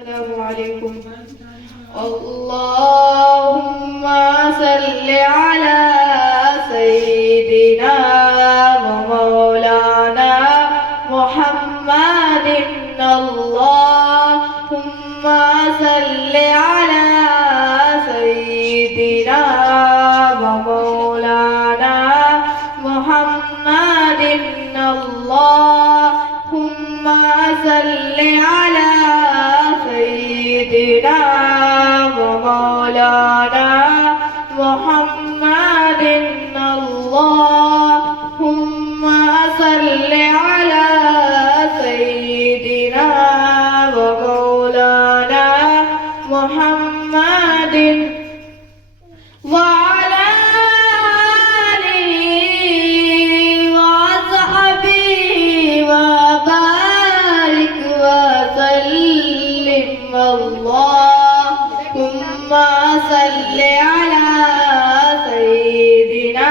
अस्सलामुअलैकुम। अल्लाहुम्मा सल्लि अला सय्यिदिना व मौलाना मुहम्मदिन। अल्लाहुम्मा सल्लि अला सय्यिदिना व मौलाना मुहम्मदिन। अल्लाहुम्मा सल्लि अला सय्यिदिना व मौलाना मुहम्मदिन। अल्लाहुम्मा सल्लि अला सय्यिदिना व मौलाना मुहम्मदिन व अला आलिहि व सहबिहि व बारिक व सल्लिम। अल्लाहुम्मा सल्लि अला सय्यिदिना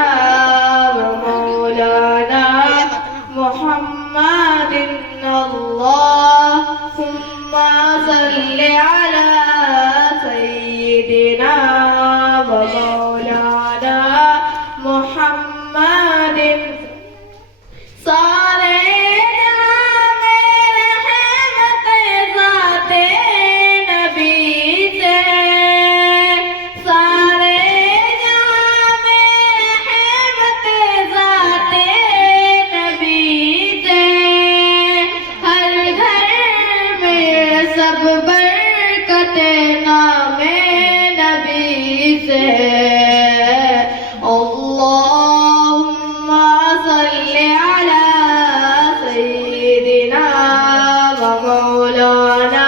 व मौलाना मुहम्मदिन। अल्लाहुम्मा सल्लि अला सय्यिदिना व मौलाना मुहम्मदिन। सारे जहां में रहमत ज़ाते नबी से, सारे जहां में रहमत ज़ाते नबी से, हर घर में सब बरकते नामे नबी से। अल्लाहुम्मा सल्लि अला सय्यिदिना व मौलाना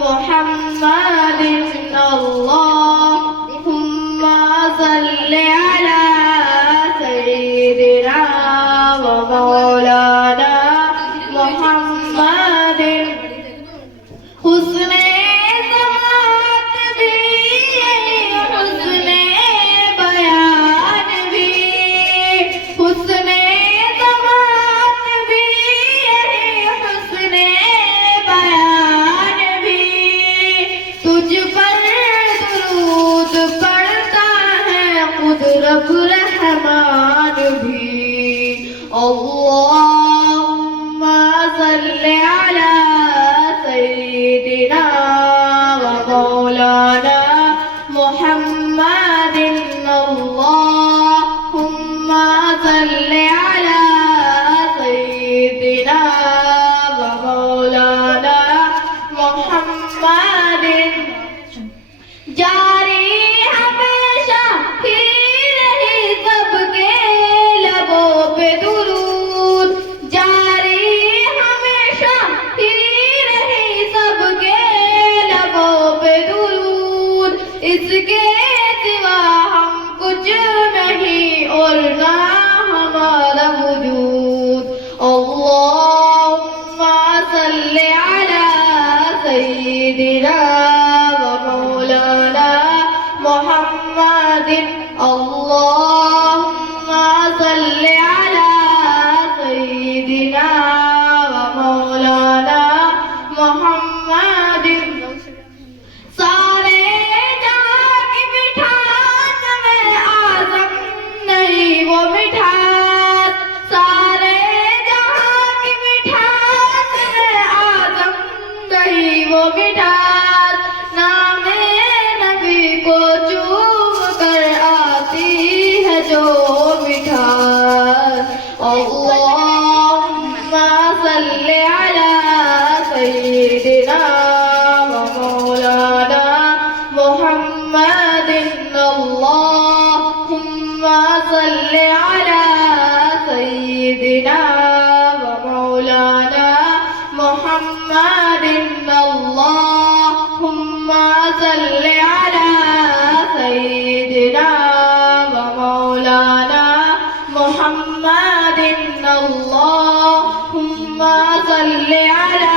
मुहम्मदिन। अल्लाहुम्मा सल्लि अला सय्यिदिना व मौलाना मुहम्मदिन। हुस्ने ज़मात भी हुस्ने बयान भी, हुस्ने ज़मात भी हुस्ने बयान भी, तुझ पर दुरूद पढ़ता है खुद रब रहमान भी। अल्लाहुम्मा सल्लि अला सय्यिदिना व मौलाना मुहम्मदिन। अल्लाहुम्मा सल्लि अला सय्यिदिना व मौलाना मुहम्मदिन। जारी हमेशा ही रही सबके लबों पे दुरूद, जारी हमेशा ही रही सबके लबों पे दुरूद। इसके सिवा हम कुछ नहीं और ना हमारा वजूद। अल्लाहुम्मा सल्लि अला सय्यिदिना व मौलाना मुहम्मदिन। अल्लाहुम्मा सल्लि अला सय्यिदिना व मौलाना मुहम्मदिन। सारे जहां की मिठास में आज़म नहीं वो मिठास, सारे जहां की मिठास में आज़म नहीं वो मिठास। नामे नबी को चूम कर आती है जो मिठास। अल्लाहुम्मा सल्लि अला सय्यिदिना व मौलाना मुहम्मदिन। अल्लाहुम्मा सल्लि अला सय्यिदिना व मौलाना मुहम्मदिन। अल्लाहुम्मा सल्लि अला सय्यिदिना व मौलाना मुहम्मदिन। अल्लाहुम्मा सल्लि अला